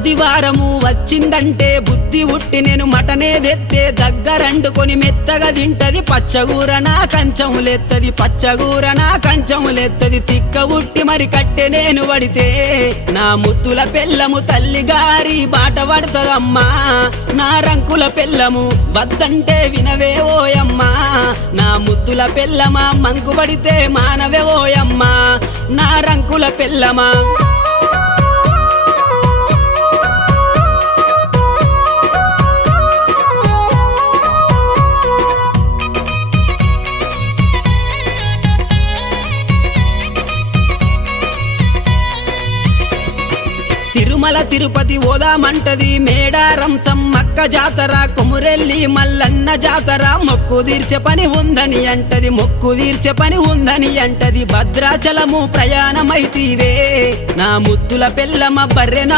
ఆదివారము వచ్చిందంటే బుద్ధి ఉట్టి నేను మటనే తెత్తే దగ్గరండుకొని మెత్తగా తింటది పచ్చగూర నా కంచములెత్తది పచ్చగూర నా కంచములెత్తది తిక్క ఉట్టి మరి కట్టె నేను పడితే నా ముత్తుల పెళ్ళము తల్లి గారి బాట పడతదమ్మా నా రంకుల పెళ్ళము వద్దంటే వినవే ఓయమ్మా నా ముద్దుల పెళ్ళమా మంకు పడితే మానవే ఓయమ్మా నా రంకుల పెళ్ళమా తిరుమల తిరుపతి ఓదామంటది మేడారం సమ్మక్క జాతర కొమురెల్లి మల్లన్న జాతర మొక్కు తీర్చే పని ఉందని అంటది మొక్కు తీర్చే పని ఉందని అంటది భద్రాచలము ప్రయాణమైతీవే నా ముద్దుల పెళ్ళమ బర్రెన